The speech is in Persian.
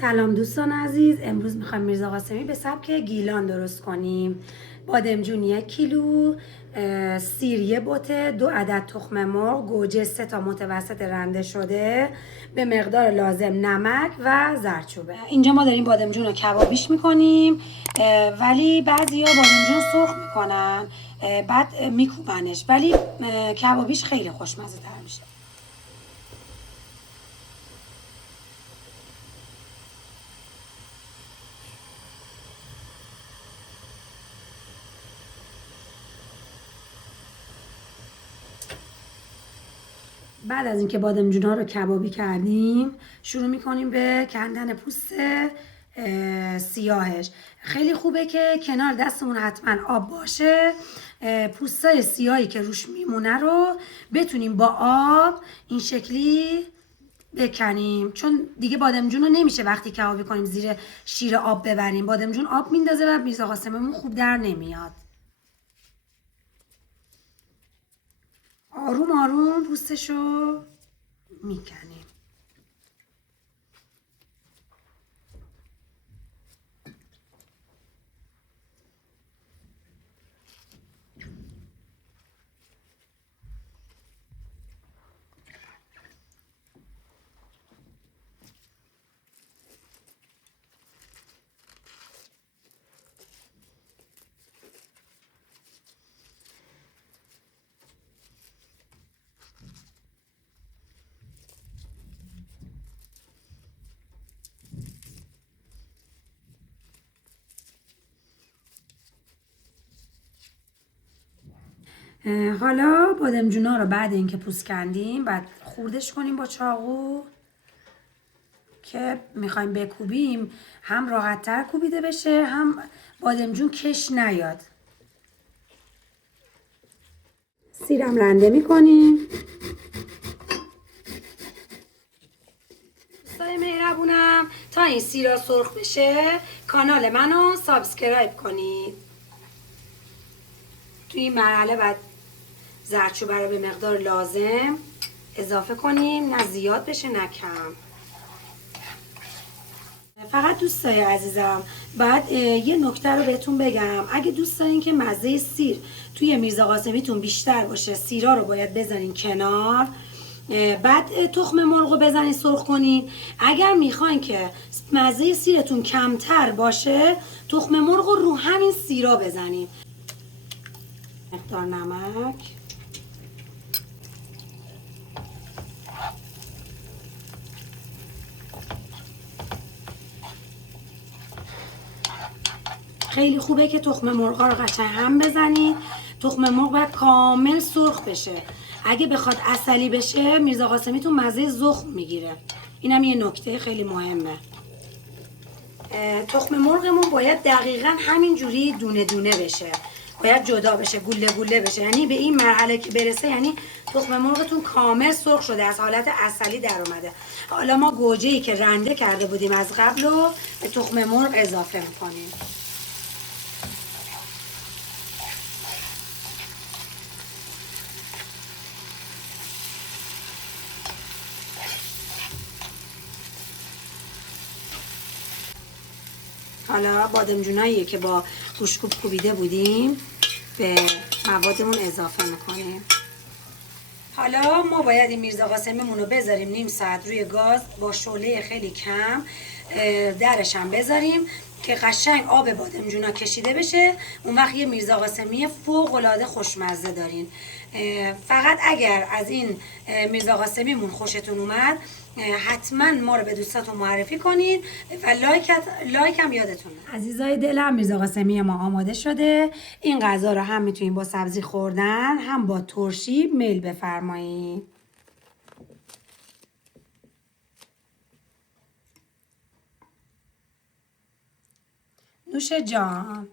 سلام دوستان عزیز، امروز میخوایم میرزا قاسمی به سبک گیلان درست کنیم. بادمجون 1 کیلو، سیر 1 بوته، 2 عدد تخم مرغ، گوجه 3 تا متوسط رنده شده، به مقدار لازم نمک و زردچوبه. اینجا ما داریم بادمجون رو کبابیش میکنیم، ولی بعضیا بادمجون سرخ میکنن بعد میکوبنش، ولی کبابیش خیلی خوشمزه تر میشه. بعد از اینکه بادمجون ها رو کبابی کردیم شروع میکنیم به کندن پوست سیاهش. خیلی خوبه که کنار دستمون حتما آب باشه، پوستای سیاهی که روش میمونه رو بتونیم با آب این شکلی بکنیم، چون دیگه بادمجون رو نمیشه وقتی کبابی کنیم زیر شیر آب ببریم. بادمجون آب میندازه و میرزا قاسمیمون خوب در نمیاد. آروم آروم پوستشو میکنیم. حالا بادمجونا رو بعد اینکه پوست کندیم بعد خوردش کنیم با چاقو که میخوایم بکوبیم هم راحت تر کوبیده بشه هم بادمجون کش نیاد. سیرم رنده میکنیم. دوستای مهربونم، تا این سیرا سرخ بشه کانال منو سابسکرایب کنید. توی این مرحله بعد زردچوبه رو به مقدار لازم اضافه کنیم، نه زیاد بشه نه کم. فقط دوستای عزیزم بعد یه نکته رو بهتون بگم، اگه دوست دارین که مزه سیر توی میرزا قاسمیتون بیشتر باشه سیرا رو باید بذارین کنار، بعد تخم مرغ رو بزنین سرخ کنین. اگر میخواین که مزه سیرتون کمتر باشه تخم مرغ رو همین سیرا بزنین. مقدار نمک، خیلی خوبه که تخم مرغ رو قشنگ هم بزنید. تخم مرغ باید کامل سرخ بشه، اگه بخواد عسلی بشه میرزا قاسمیتون مزه زخم میگیره. اینم یه نکته خیلی مهمه. تخم مرغمون باید دقیقا همین جوری دونه دونه بشه، باید جدا بشه، گوله گوله بشه. یعنی به این مرحله که برسه یعنی تخم مرغتون کامل سرخ شده، از حالت عسلی در اومده. حالا ما گوجه‌ای که رنده کرده بودیم از قبل رو به تخم مرغ اضافه میکنیم. حالا بادمجونایی که با گوشت‌کوب کوبیده بودیم به موادمون اضافه میکنیم. حالا ما باید این میرزا قاسمیمون رو بذاریم نیم ساعت روی گاز با شعله خیلی کم، درش هم بذاریم که قشنگ آب بادمجونا کشیده بشه. اون وقت یه میرزا قاسمی فوق العاده خوشمزه دارین. فقط اگر از این میرزا قاسمیمون خوشتون اومد حتما ما رو به دوستاتون معرفی کنید و لایک هم یادتون. عزیزای دلم، میرزا قاسمی ما آماده شده. این غذا رو هم میتونین با سبزی خوردن هم با ترشی میل بفرمایید. نوش جان.